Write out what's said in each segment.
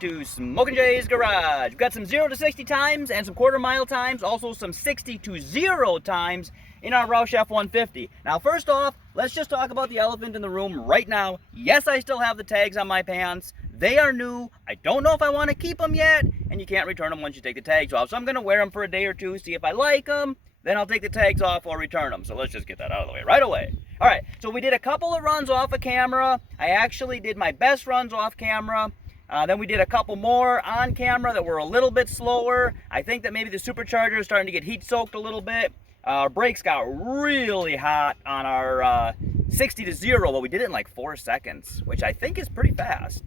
to Smok'n Jay's Garage. We've got some 0 to 60 times and some quarter-mile times, also some 60 to 0 times in our Roush F-150. Now, first off, let's just talk about the elephant in the room right now. Yes, I still have the tags on my pants. They are new. I don't know if I want to keep them yet, and you can't return them once you take the tags off. So I'm going to wear them for a day or two, see if I like them. Then I'll take the tags off or return them. So let's just get that out of the way right away. All right, so we did a couple of runs off of camera. I actually did my best runs off camera. Then we did a couple more on camera that were a little bit slower. I think that maybe the supercharger is starting to get heat soaked a little bit. Our brakes got really hot on our 60 to 0, but we did it in like 4 seconds, which I think is pretty fast.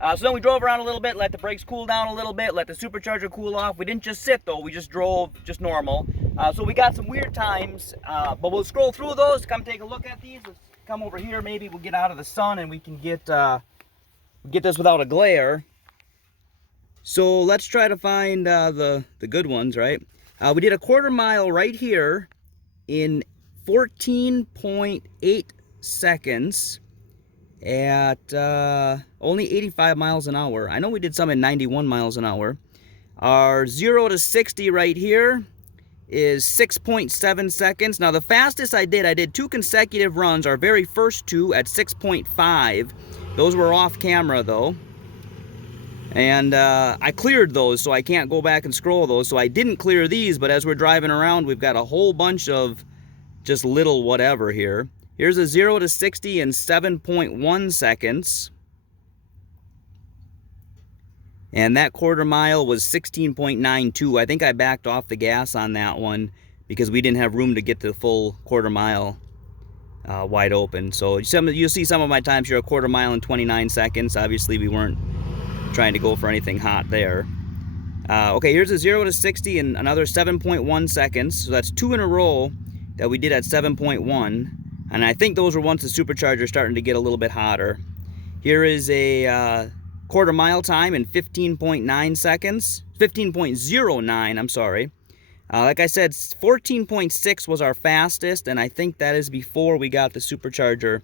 So then we drove around a little bit, let the brakes cool down a little bit, let the supercharger cool off. We didn't just sit though, we just drove just normal. So we got some weird times, but we'll scroll through those, come take a look at these. Let's come over here, maybe we'll get out of the sun and we can get this without a glare. So let's try to find the good ones, right? We did a quarter mile right here in 14.8 seconds at only 85 miles an hour. I know we did some in 91 miles an hour. Our 0 to 60 right here is 6.7 seconds. Now the fastest I did 2 consecutive runs, our very first two at 6.5. Those were off camera though. And I cleared those, so I can't go back and scroll those. So I didn't clear these, but as we're driving around, we've got a whole bunch of just little whatever here. Here's a 0 to 60 in 7.1 seconds. And that quarter mile was 16.92. I think I backed off the gas on that one because we didn't have room to get the full quarter mile wide open. So you'll see some of my times here, a quarter mile in 29 seconds. Obviously, we weren't trying to go for anything hot there. Okay, here's a 0 to 60 in another 7.1 seconds. So that's 2 in a row that we did at 7.1. And I think those were once the supercharger starting to get a little bit hotter. Here is a quarter mile time in 15.9 seconds. 15.09, I'm sorry. Like I said, 14.6 was our fastest, and I think that is before we got the supercharger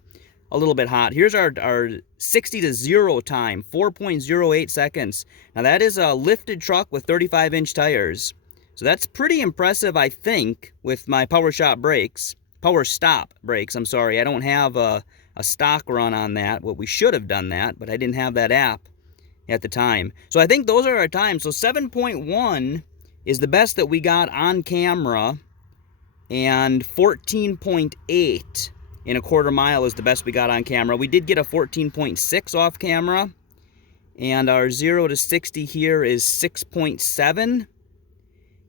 a little bit hot. Here's our 60 to 0 time, 4.08 seconds. Now that is a lifted truck with 35-inch tires. So that's pretty impressive, I think, with my Power Stop brakes, I'm sorry. I don't have a stock run on that. Well, we should have done that, but I didn't have that app at the time. So I think those are our times. So 7.1 is the best that we got on camera, and 14.8 in a quarter mile is the best we got on camera. We did get a 14.6 off camera, and our 0 to 60 here is 6.7.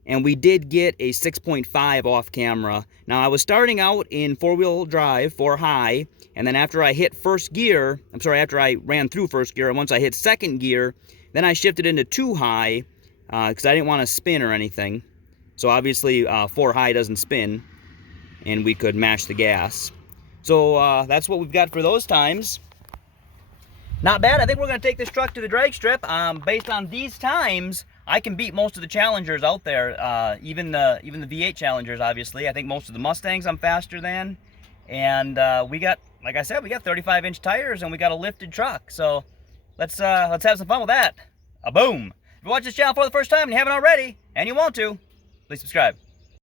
And we did get a 6.5 off camera. Now I was starting out in 4-wheel drive, 4 high, and then after I hit first gear, after I ran through first gear, and once I hit second gear, then I shifted into 2 high, because I didn't want to spin or anything. So obviously 4 high doesn't spin, and we could mash the gas. So that's what we've got for those times. Not bad. I think we're going to take this truck to the drag strip. Based on these times, I can beat most of the Challengers out there, even the V8 Challengers, obviously. I think most of the Mustangs I'm faster than. And we got, like I said, we got 35-inch tires and we got a lifted truck. So let's have some fun with that. A boom. If you watch this channel for the first time and you haven't already, and you want to, please subscribe.